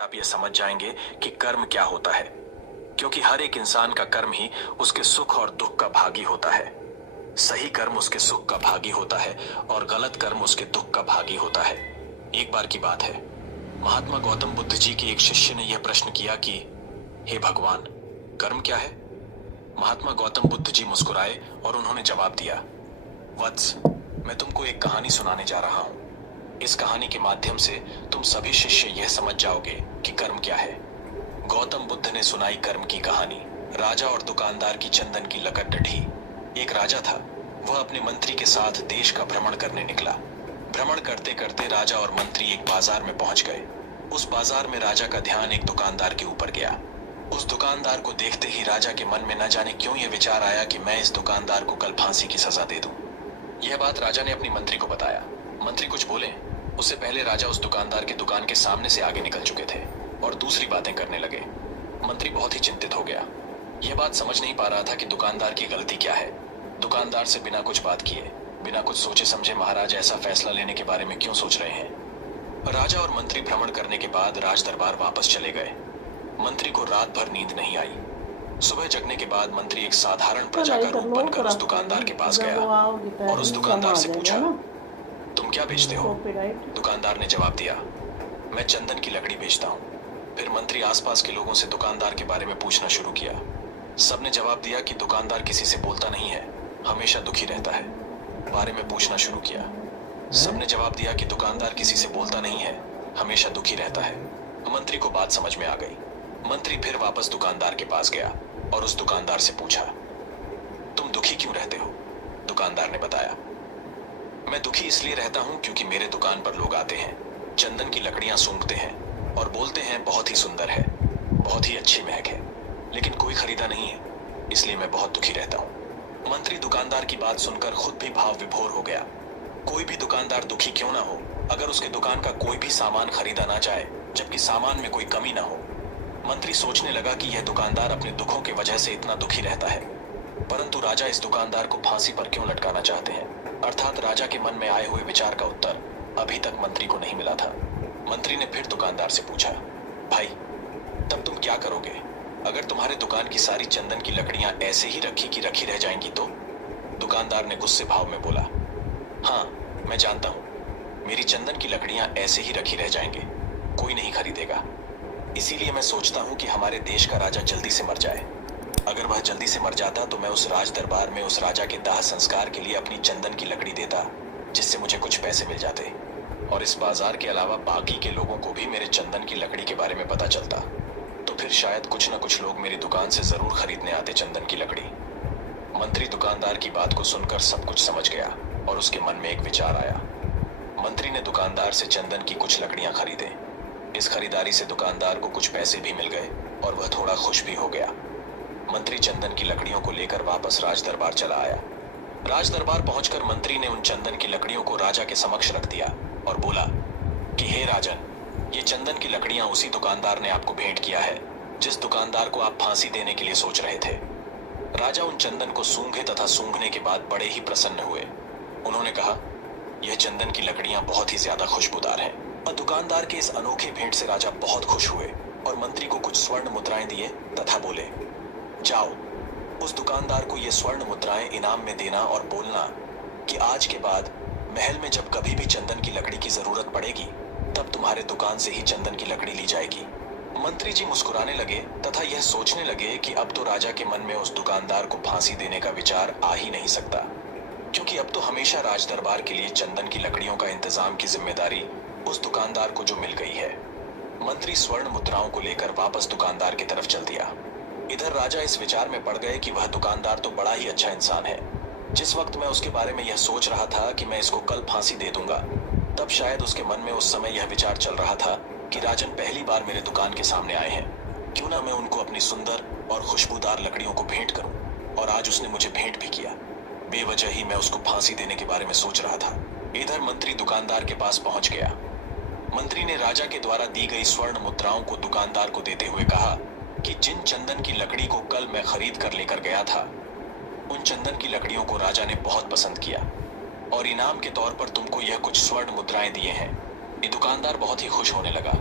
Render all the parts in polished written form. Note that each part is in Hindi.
आप ये समझ जाएंगे कि कर्म क्या होता है, क्योंकि हर एक इंसान का कर्म ही उसके सुख और दुख का भागी होता है। सही कर्म उसके सुख का भागी होता है और गलत कर्म उसके दुख का भागी होता है। एक बार की बात है, महात्मा गौतम बुद्ध जी के एक शिष्य ने यह प्रश्न किया कि हे भगवान, कर्म क्या है? महात्मा गौतम बुद्ध जी मुस्कुराए और उन्होंने जवाब दिया, वत्स, मैं तुमको एक कहानी सुनाने जा रहा हूं। इस कहानी के माध्यम से तुम सभी शिष्य यह समझ जाओगे कि कर्म क्या है। गौतम बुद्ध ने सुनाई कर्म की कहानी। राजा और दुकानदार की चंदन की लकड़ डठी। एक राजा था, वह अपने मंत्री के साथ देश का भ्रमण करने निकला। भ्रमण करते करते राजा और मंत्री एक बाजार में पहुंच गए। उस बाजार में राजा का ध्यान एक दुकानदार के ऊपर गया। उस दुकानदार को देखते ही राजा के मन में न जाने क्यों यह विचार आया कि मैं इस दुकानदार को कल फांसी की सजा दे दूं। यह बात राजा ने अपनी मंत्री को बताया। मंत्री कुछ बोले उससे पहले राजा उस दुकानदार के दुकान के सामने से आगे निकल चुके थे और दूसरी बातें करने लगे। मंत्री बहुत ही चिंतित हो गया। यह बात समझ नहीं पा रहा था कि दुकानदार की गलती क्या है। दुकानदार से बिना कुछ बात किए, बिना कुछ सोचे समझे महाराज ऐसा फैसला लेने के बारे में क्यों सोच रहे हैं। राजा और मंत्री भ्रमण करने के बाद राज दरबार वापस चले गए। मंत्री को रात भर नींद नहीं आई। सुबह जगने के बाद मंत्री एक साधारण प्रजा का रूप बनकर उस दुकानदार के पास गया और उस दुकानदार से पूछा, तुम क्या बेचते हो? दुकानदार ने जवाब दिया, मैं चंदन की लकड़ी बेचता हूँ। फिर मंत्री आसपास के लोगों से दुकानदार के बारे में पूछना शुरू किया। सबने जवाब दिया कि दुकानदार किसी से बोलता नहीं है, हमेशा दुखी रहता है। बारे में पूछना शुरू किया। सबने जवाब दिया कि दुकानदार किसी से बोलता नहीं है, हमेशा दुखी रहता है। मंत्री को बात समझ में आ गई। मंत्री फिर वापस दुकानदार के पास गया और उस दुकानदार से पूछा, तुम दुखी क्यों रहते हो? दुकानदार ने बताया, मैं दुखी इसलिए रहता हूं क्योंकि मेरे दुकान पर लोग आते हैं, चंदन की लकड़ियां सूंघते हैं और बोलते हैं बहुत ही सुंदर है, बहुत ही अच्छी महक है, लेकिन कोई खरीदा नहीं है, इसलिए मैं बहुत दुखी रहता हूं। मंत्री दुकानदार की बात सुनकर खुद भी भाव विभोर हो गया। कोई भी दुकानदार दुखी क्यों ना हो अगर उसके दुकान का कोई भी सामान खरीदा ना जाए, जबकि सामान में कोई कमी ना हो। मंत्री सोचने लगा कि यह दुकानदार अपने दुखों की वजह से इतना दुखी रहता है, परंतु राजा इस दुकानदार को फांसी पर क्यों लटकाना चाहते हैं? अर्थात राजा के मन में आए हुए विचार का उत्तर अभी तक मंत्री को नहीं मिला था। मंत्री ने फिर दुकानदार से पूछा, भाई, तब तुम क्या करोगे अगर तुम्हारे दुकान की सारी चंदन की लकड़ियां ऐसे ही रखी की रखी रह जाएंगी तो? दुकानदार ने गुस्से भाव में बोला, हाँ, मैं जानता हूं, मेरी चंदन की लकड़ियां ऐसे ही रखी रह जाएंगे, कोई नहीं खरीदेगा। इसीलिए मैं सोचता हूं कि हमारे देश का राजा जल्दी से मर जाए। अगर वह जल्दी से मर जाता तो मैं उस राज दरबार में उस राजा के दाह संस्कार के लिए अपनी चंदन की लकड़ी देता, जिससे मुझे कुछ पैसे मिल जाते और इस बाजार के अलावा बाकी के लोगों को भी मेरे चंदन की लकड़ी के बारे में पता चलता, तो फिर शायद कुछ न कुछ लोग मेरी दुकान से जरूर खरीदने आते चंदन की लकड़ी। मंत्री दुकानदार की बात को सुनकर सब कुछ समझ गया और उसके मन में एक विचार आया। मंत्री ने दुकानदार से चंदन की कुछ लकड़ियां खरीदे। इस खरीदारी से दुकानदार को कुछ पैसे भी मिल गए और वह थोड़ा खुश भी हो गया। मंत्री चंदन की लकड़ियों को लेकर वापस राज दरबार चला आया। राज दरबार पहुंचकर मंत्री ने उन चंदन की लकड़ियों को राजा के समक्ष रख दिया और बोला कि हे राजन, ये चंदन की लकड़ियां उसी दुकानदार ने आपको भेंट किया है जिस दुकानदार को आप फांसी देने के लिए सोच रहे थे। राजा उन चंदन को सूंघे तथा सूंघने के बाद बड़े ही प्रसन्न हुए। उन्होंने कहा, यह चंदन की लकड़ियां बहुत ही ज्यादा खुशबूदार हैं। और दुकानदार के इस अनोखे भेंट से राजा बहुत खुश हुए और मंत्री को कुछ स्वर्ण मुद्राएं दिए तथा बोले, जाओ, उस दुकानदार को ये स्वर्ण मुद्राएं इनाम में देना और बोलना कि आज के बाद महल में जब कभी भी चंदन की लकड़ी की जरूरत पड़ेगी तब तुम्हारे दुकान से ही चंदन की लकड़ी ली जाएगी। मंत्री जी मुस्कुराने लगे तथा यह सोचने लगे कि अब तो राजा के मन में उस दुकानदार को फांसी देने का विचार आ ही नहीं सकता, क्योंकि अब तो हमेशा राज दरबार के लिए चंदन की लकड़ियों का इंतजाम की जिम्मेदारी उस दुकानदार को जो मिल गई है। मंत्री स्वर्ण मुद्राओं को लेकर वापस दुकानदार की तरफ चल दिया। इधर राजा इस विचार में पड़ गए कि वह दुकानदार तो बड़ा ही अच्छा इंसान है। जिस वक्त मैं उसके बारे में यह सोच रहा था कि मैं इसको कल फांसी दे दूंगा, तब शायद उसके मन में उस समय यह विचार चल रहा था कि राजन पहली बार मेरे दुकान के सामने आए हैं, क्यों ना मैं उनको अपनी सुंदर और खुशबूदार लकड़ियों को भेंट करूं। और आज उसने मुझे भेंट भी किया। बेवजह ही मैं उसको फांसी देने के बारे में सोच रहा था। इधर मंत्री दुकानदार के पास पहुंच गया। मंत्री ने राजा के द्वारा दी गई स्वर्ण मुद्राओं को दुकानदार को देते हुए कहा कि जिन चंदन की लकड़ी को कल मैं खरीद कर लेकर गया था, उन चंदन की लकड़ियों को राजा ने बहुत पसंद किया और इनाम के तौर पर तुमको यह कुछ स्वर्ण मुद्राएं दिए हैं। ये दुकानदार बहुत ही खुश होने लगा।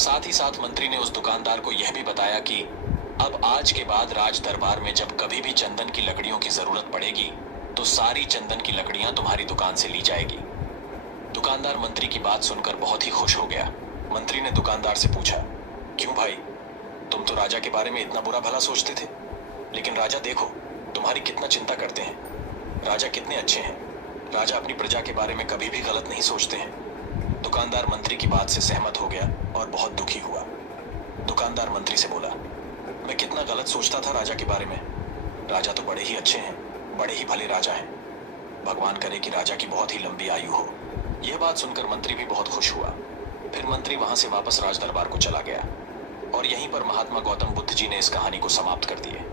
साथ ही साथ मंत्री ने उस दुकानदार को यह भी बताया कि अब आज के बाद राज दरबार में जब कभी भी चंदन की लकड़ियों की जरूरत पड़ेगी तो सारी चंदन की लकड़ियां तुम्हारी दुकान से ली जाएगी। दुकानदार मंत्री की बात सुनकर बहुत ही खुश हो गया। मंत्री ने दुकानदार से पूछा, क्यों भाई, तुम तो राजा के बारे में इतना बुरा भला सोचते थे, लेकिन राजा देखो तुम्हारी कितना चिंता करते हैं। राजा कितने अच्छे हैं। राजा अपनी प्रजा के बारे में कभी भी गलत नहीं सोचते हैं। दुकानदार मंत्री की बात से सहमत हो गया और बहुत दुखी हुआ। दुकानदार मंत्री से बोला, मैं कितना गलत सोचता था राजा के बारे में। राजा तो बड़े ही अच्छे हैं, बड़े ही भले राजा हैं। भगवान करे कि राजा की बहुत ही लंबी आयु हो। यह बात सुनकर मंत्री भी बहुत खुश हुआ। फिर मंत्री वहां से वापस राज दरबार को चला गया और यहीं पर महात्मा गौतम बुद्ध जी ने इस कहानी को समाप्त कर दिए।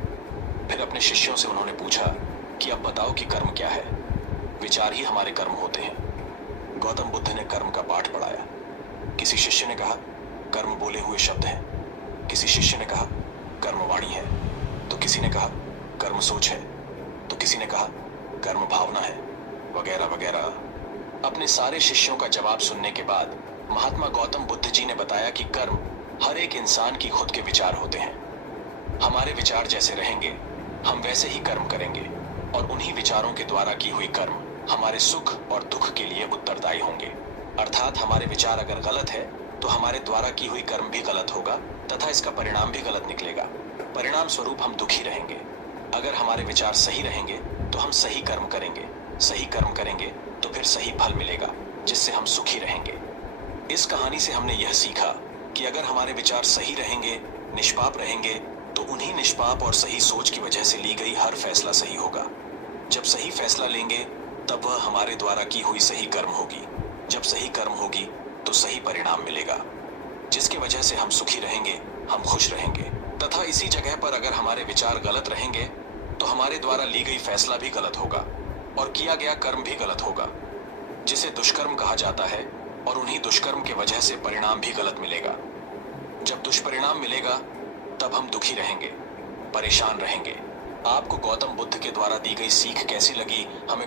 फिर अपने शिष्यों से उन्होंने पूछा कि अब बताओ कि कर्म क्या है। विचार ही हमारे कर्म होते हैं। गौतम बुद्ध ने कर्म का पाठ पढ़ाया। किसी शिष्य ने कहा, कर्म बोले हुए शब्द है। किसी शिष्य ने कहा, कर्म वाणी है। तो किसी ने कहा, कर्म सोच है। तो किसी ने कहा, कर्म भावना है, वगैरह वगैरह। अपने सारे शिष्यों का जवाब सुनने के बाद महात्मा गौतम बुद्ध जी ने बताया कि कर्म हर एक इंसान की खुद के विचार होते हैं। हमारे विचार जैसे रहेंगे हम वैसे ही कर्म करेंगे और उन्हीं विचारों के द्वारा की हुई कर्म हमारे सुख और दुख के लिए उत्तरदायी होंगे। अर्थात हमारे विचार अगर गलत है तो हमारे द्वारा की हुई कर्म भी गलत होगा तथा इसका परिणाम भी गलत निकलेगा। परिणाम स्वरूप हम दुखी रहेंगे। अगर हमारे विचार सही रहेंगे तो हम सही कर्म करेंगे। सही कर्म करेंगे तो फिर सही फल मिलेगा जिससे हम सुखी रहेंगे। इस कहानी से हमने यह सीखा कि अगर हमारे विचार सही रहेंगे, निष्पाप रहेंगे, तो उन्हीं निष्पाप और सही सोच की वजह से ली गई हर फैसला सही होगा। जब सही फैसला लेंगे तब वह हमारे द्वारा की हुई सही कर्म होगी। जब सही कर्म होगी तो सही परिणाम मिलेगा जिसकी वजह से हम सुखी रहेंगे, हम खुश रहेंगे। तथा इसी जगह पर अगर हमारे विचार गलत रहेंगे तो हमारे द्वारा ली गई फैसला भी गलत होगा और किया गया कर्म भी गलत होगा, जिसे दुष्कर्म कहा जाता है। और उन्हीं दुष्कर्म के वजह से परिणाम भी गलत मिलेगा। जब दुष्परिणाम मिलेगा तब हम दुखी रहेंगे, परेशान रहेंगे। आपको गौतम बुद्ध के द्वारा दी गई सीख कैसी लगी हमें